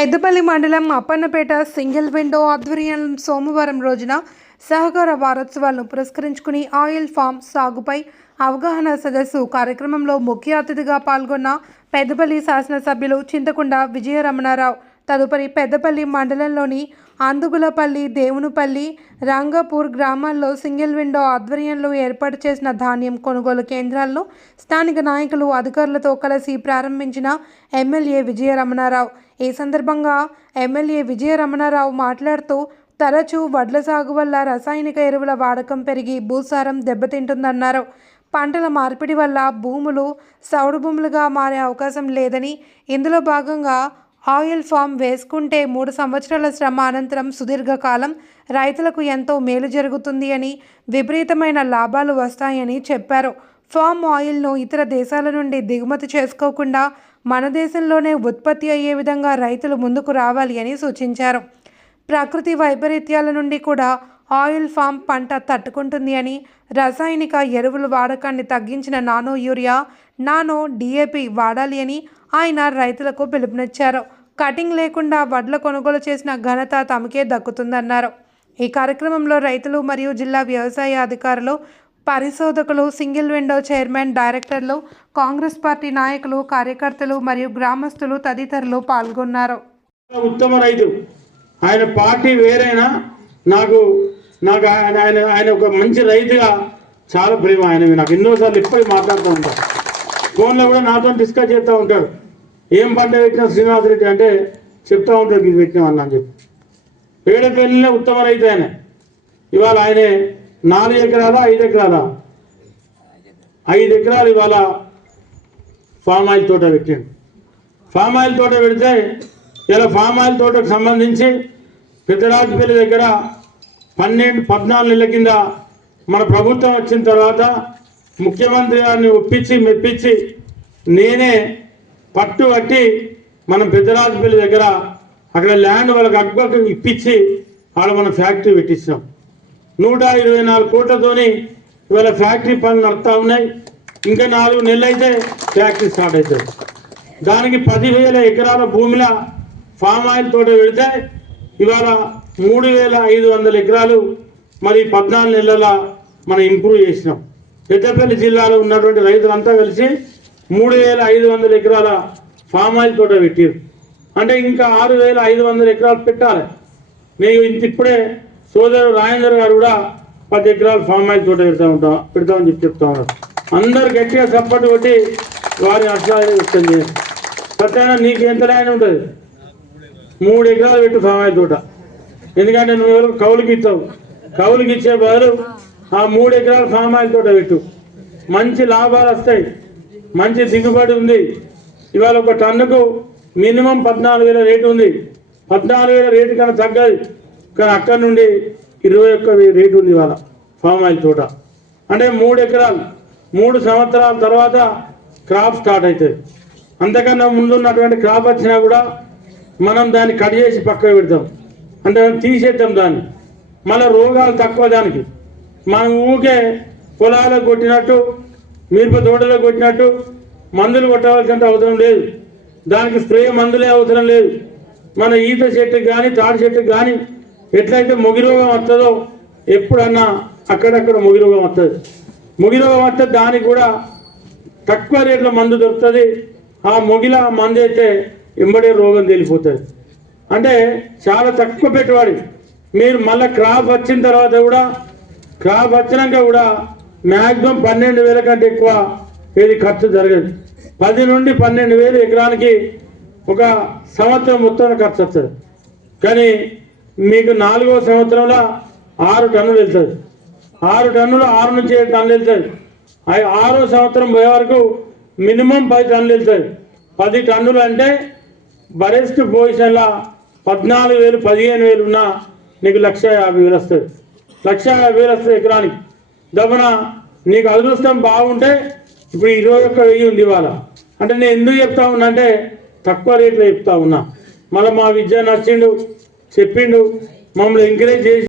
పెద్దపల్లి మండలం Appannapeta single window ఆధ్వర్యం సోమవారం రోజున సహకార వారోత్సవాలను పురస్కరించుకుని ఆయిల్ ఫామ్ సాగుపై అవగాహన సదస్సు కార్యక్రమంలో ముఖ్య అతిథిగా పాల్గొన్న పెద్దపల్లి శాసనసభ్యులు చింతకుండ విజయరమణారావు. తదుపరి పెద్దపల్లి మండలంలోని అందుగులపల్లి దేవునిపల్లి రంగపూర్ గ్రామాల్లో సింగిల్ విండో ఆధ్వర్యంలో ఏర్పాటు చేసిన ధాన్యం కొనుగోలు కేంద్రాల్లో స్థానిక నాయకులు అధికారులతో కలిసి ప్రారంభించిన ఎమ్మెల్యే విజయరమణారావు. ఈ సందర్భంగా ఎమ్మెల్యే విజయరమణారావు మాట్లాడుతూ తరచూ వడ్ల సాగు వల్ల రసాయనిక ఎరువుల వాడకం పెరిగి భూసారం దెబ్బతింటుందన్నారు. పంటల మార్పిడి వల్ల భూములు సౌడు భూములుగా మారే అవకాశం లేదని ఇందులో భాగంగా ఆయిల్ ఫామ్ వేసుకుంటే మూడు సంవత్సరాల శ్రమ అనంతరం సుదీర్ఘకాలం రైతులకు ఎంతో మేలు జరుగుతుంది అని విపరీతమైన లాభాలు వస్తాయని చెప్పారు. ఫామ్ ఆయిల్ను ఇతర దేశాల నుండి దిగుమతి చేసుకోకుండా మన దేశంలోనే ఉత్పత్తి అయ్యే విధంగా రైతులు ముందుకు రావాలి అని సూచించారు. ప్రకృతి వైపరీత్యాల నుండి కూడా ఆయిల్ ఫామ్ పంట తట్టుకుంటుంది అని రసాయనిక ఎరువుల వాడకాన్ని తగ్గించిన నానో యూరియా నానో డిఏపి వాడాలి అని ఆయన రైతులకు పిలుపునిచ్చారు. కటింగ్ లేకుండా వడ్ల కొనుగోలు చేసిన ఘనత తమకే దక్కుతుందన్నారు. ఈ కార్యక్రమంలో రైతులు మరియు జిల్లా వ్యవసాయ అధికారులు పరిశోధకులు సింగిల్ విండో చైర్మన్ డైరెక్టర్లు కాంగ్రెస్ పార్టీ నాయకులు కార్యకర్తలు మరియు గ్రామస్తులు తదితరులు పాల్గొన్నారు. ఉత్తమ రైతు. ఆయన పార్టీ వేరైనా నాకు నాకు ఆయన ఆయన ఆయన ఒక మంచి రైతుగా చాలా ప్రేమ. ఆయన నాకు ఎన్నోసార్లు ఇప్పటికీ మాట్లాడుతూ ఉంటారు. ఫోన్లో కూడా నాతో డిస్కస్ చేస్తూ ఉంటాడు ఏం పంట పెట్టినా శ్రీనివాస్ రెడ్డి అంటే చెప్తా ఉంటాడు ఇది పెట్టినాం అని చెప్పి. పేడపల్లినే ఉత్తమ రైతు ఆయన. ఇవాళ ఆయనే నాలుగు ఎకరాలా ఐదు ఎకరాలా? ఐదు ఎకరాలు ఇవాళ ఫామ్ ఆయిల్ తోట పెట్టాడు. ఫామ్ ఆయిల్ తోట పెడితే ఇలా ఫామ్ ఆయిల్ తోటకు సంబంధించి పెద్దరాజుపల్లి దగ్గర పన్నెండు పద్నాలుగు నెలల కింద మన ప్రభుత్వం వచ్చిన తర్వాత ముఖ్యమంత్రి గారిని ఒప్పించి మెప్పించి నేనే పట్టు పట్టి మనం పెద్దరాజుపల్లి దగ్గర అక్కడ ల్యాండ్ వాళ్ళకి అక్బర్కి ఇప్పించి ఆడ మనం ఫ్యాక్టరీ పెట్టిస్తాం. నూట ఇరవై నాలుగు కోట్లతోని ఇవాళ ఫ్యాక్టరీ పనులు నడుస్తూ ఉన్నాయి. ఇంకా నాలుగు నెలలు అయితే ఫ్యాక్టరీ స్టార్ట్ అవుతుంది. దానికి పదివేల ఎకరాల భూమిలో ఫామ్ ఆయిల్ తోట పెడితే ఇవాళ మూడు వేల ఐదు వందల ఎకరాలు మరి పద్నాలుగు నెలల మనం ఇంప్రూవ్ చేసినాం. పెద్దపల్లి జిల్లాలో ఉన్నటువంటి రైతులంతా కలిసి మూడు వేల ఐదు వందల ఎకరాల ఫామ్ ఆయిల్ తోట పెట్టారు. అంటే ఇంకా ఆరు వేల ఐదు వందల ఎకరాలు పెట్టాలి. నేను ఇంత ఇప్పుడే సోదరుడు రాజేందర్ గారు కూడా పది ఎకరాలు ఫామ్ ఆయిల్ తోట పెడతా ఉంటాం పెడతామని చెప్పి చెప్తా ఉన్నారు. అందరు గట్టిగా సపోర్ట్ కొట్టి వారి అర్థాలు వ్యక్తం చేయాలి సత్యాన నీకు ఎంత ల్యాండ్ ఉంటుంది? మూడు ఎకరాలు పెట్టు ఫామ్ ఆయిల్ తోట. ఎందుకంటే నువ్వు ఎవరు కౌలుకి ఇస్తావు? కౌలుకి ఇచ్చే బదులు ఆ మూడు ఎకరాలు ఫామ్ ఆయిల్ తోట పెట్టు. మంచి లాభాలు వస్తాయి. మంచి దిగుబడి ఉంది. ఇవాళ ఒక టన్నుకు మినిమం పద్నాలుగు వేల రేటు ఉంది. పద్నాలుగు వేల రేటు కన్నా తగ్గదు. కానీ అక్కడ నుండి ఇరవై ఒక్క రేటు ఉంది ఇవాళ ఫామ్ ఆయిల్ తోట. అంటే మూడు ఎకరాలు మూడు సంవత్సరాల తర్వాత క్రాప్ స్టార్ట్ అవుతుంది. అంతకన్నా ముందు ఉన్నటువంటి క్రాప్ వచ్చినా కూడా మనం దాన్ని కట్ చేసి పక్కకు పెడతాం. అంటే తీసేద్దాం దాన్ని. మళ్ళీ రోగాలు తక్కువ దానికి. మనం ఊకే పొలాలకు కొట్టినట్టు మిరప తోటలో కొట్టినట్టు మందులు కొట్టవలసినంత అవసరం లేదు. దానికి స్ప్రే మందులే అవసరం లేదు. మన ఈత చెట్టుకి కానీ తాడి చెట్టుకి కానీ ఎట్లయితే మొగి రోగం వస్తుందో ఎప్పుడన్నా అక్కడక్కడ మొగి రోగం వస్తుంది ముగిరోగం వస్తే దానికి కూడా తక్కువ రేట్లో మందు దొరుకుతుంది. ఆ మొగిల మందు అయితే ఎంబడే రోగం తెలిపోతుంది. అంటే చాలా తక్కువ పెట్టుబడి. మీరు మళ్ళీ క్రాప్ వచ్చిన తర్వాత కూడా క్రాప్ వచ్చినాక కూడా మ్యాక్సిమం పన్నెండు వేల కంటే ఎక్కువ ఏది ఖర్చు జరగదు. పది నుండి పన్నెండు వేలు ఎకరానికి ఒక సంవత్సరం మొత్తం ఖర్చు వస్తుంది. కానీ మీకు నాలుగో సంవత్సరంలో ఆరు టన్నులు వెళ్తుంది. ఆరు టన్నులు ఆరు నుంచి ఏడు టన్నులు వెళ్తుంది. అవి ఆరో సంవత్సరం పోయే వరకు మినిమం పది టన్నులు వెళ్తుంది. పది టన్నులు అంటే బరెస్ట్ పొజిషన్లో పద్నాలుగు వేలు పదిహేను వేలు ఉన్నా నీకు లక్ష యాభై వేలు వస్తుంది. లక్ష యాభై వేలు వస్తుంది ఎకరానికి. దమన నీకు అదృష్టం బాగుంటే ఇప్పుడు ఇరవై ఒక్క వెయ్యి ఉంది ఇవాళ. అంటే నేను ఎందుకు చెప్తా ఉన్నా అంటే తక్కువ రేట్లో చెప్తా ఉన్నా. మళ్ళీ మా విద్య నచ్చిండు చెప్పిండు మమ్మల్ని ఎంకరేజ్ చేసి